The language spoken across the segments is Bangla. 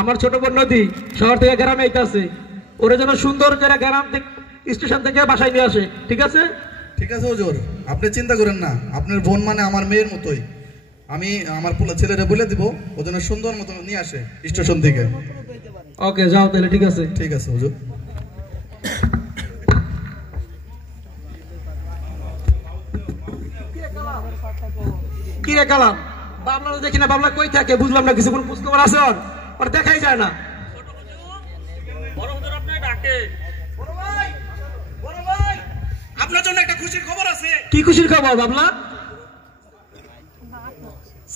আমার ছোট বোন নদী শহর থেকে গ্রামে আইতাছে, ওরে যেন সুন্দর করে গ্রাম স্টেশন থেকে বাসায় নিয়ে আসে। ঠিক আছে? ঠিক আছে হুজুর, আপনি চিন্তা করেন না, আপনার বোন মানে আমার মেয়ের মতোই। আমি আমার পোলা ছেলেরা বলে দিব ও যেন সুন্দর মতো নিয়ে আসে স্টেশন থেকে। ওকে, যাও তাহলে। ঠিক আছে, ঠিক আছে হুজুর। কি রে কালাম, বাবলা দেখি না, বাবলা কই থাকে বুঝলাম না, কিছু কোনো খোঁজ খবর আছে? ওর দেখাই যায় না। আপনার জন্য একটা খুশির খবর আছে। কি খুশির খবর বাবলা?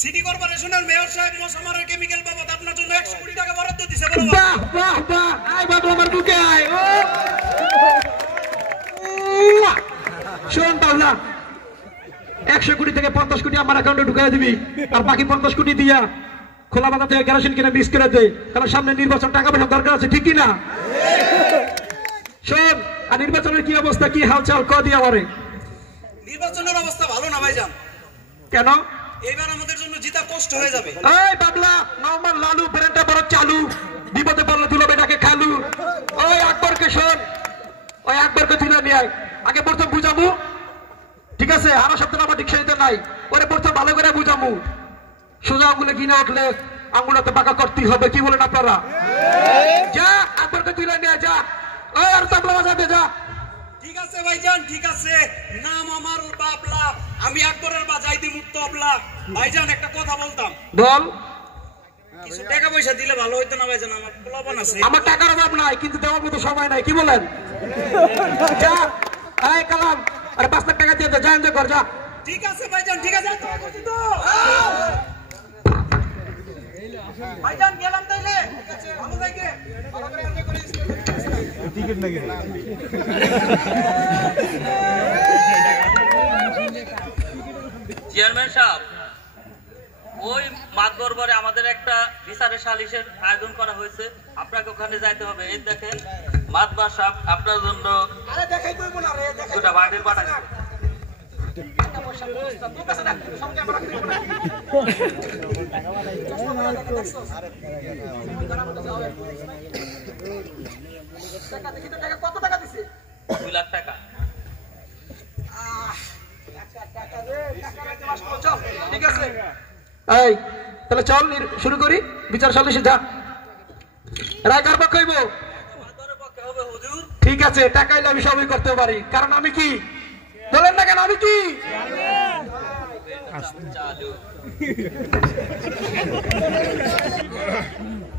সিটি কর্পোরেশনের মেয়র সাহেব মশামারের কেমিক্যাল বাবদ আপনার জন্য 100 কোটি টাকা বরাদ্দ দিয়েছে। বাহ বাহ বাহ, আয় বাবলা আমার বুকে আয়। শোন বাবলা, 100 কোটি থেকে 50 কোটি আমার অ্যাকাউন্টে ঢুকাই দিবি, আর বাকি 50 কোটি দিয়া খোলা বাজার থেকে কেরোসিন কিনে মিক্স করে দে, কারণ সামনে নির্বাচন, টাকা পয়সা দরকার আছে। ঠিক কিনা? শোন, আর নির্বাচনের কি অবস্থা, কি হালচাল ক দিয়া আমারে। নির্বাচনের অবস্থা ভালো না ভাইজান। কেন? এবার আমাদের জন্য জিতা কষ্ট হয়ে যাবে। এই বাবলা, নরমাল লালু ব্রেনটা বড় চালু, বিপদে পড়লে তুলো বেটাকে খালু। ওই আকবরকে শোন, ওই আকবরকে তুলে নিয়ে আয়, আগে প্রথম বুঝাবো। ঠিক আছে? আরো সপ্তাহ আমার ডিকশনারিতে নাই, ওরে প্রথম ভালো করে বুঝাবো। সোজা আঙুলে কিনে উঠলে আঙুলাতে পাকা করতেই হবে। কি বলেন আপনারা? যা, আকবরকে তুলে নিয়ে যা। ওই আর তাবলা বাজাতে যা। ঠিক আছে ভাইজান, ঠিক আছে। নাম আমার বাবলা, আমি আকবরের বাজাই দি মুক্ত তবলা। ভাইজান একটা কথা বলতাম। বল। কিছু টাকা পয়সা দিলে ভালো হইতো না ভাইজান, আমার প্রলোভন আছে। আমার টাকার অভাব নাই, কিন্তু দেওয়ার মতো সময় নাই। কি বলেন? যা। এই কালাম, আরে 5 লাখ টাকা দিয়ে দে, যা এনজয় কর, যা। ঠিক আছে ভাইজান, ঠিক আছে। ভাইজান গেলাম তাইলে। ঠিক আছে, ভালো থাকে। ভালো করে এনজয় করিস। টিকিট নাকি? চেয়ারম্যান সাহেব, ওই মাঠ দরবারে আমাদের একটা বিচারের সালিশের আয়োজন করা হয়েছে, আপনাকে ওখানে যাইতে হবে। এই দেখেন মাতবার সাহেব আপনার জন্য দুটা বান্ডিল পাঠাচ্ছে। কত টাকা দিছে? 2 লাখ টাকা। ঠিক আছে, এই তাহলে চল শুরু করি। বিচার সালিশে যা। রায় কার পক্ষে হইব? ঠিক আছে, টাকা হইলে আমি সবই করতে পারি, কারণ আমি কি বলেন না কেন, আমি কি চালু।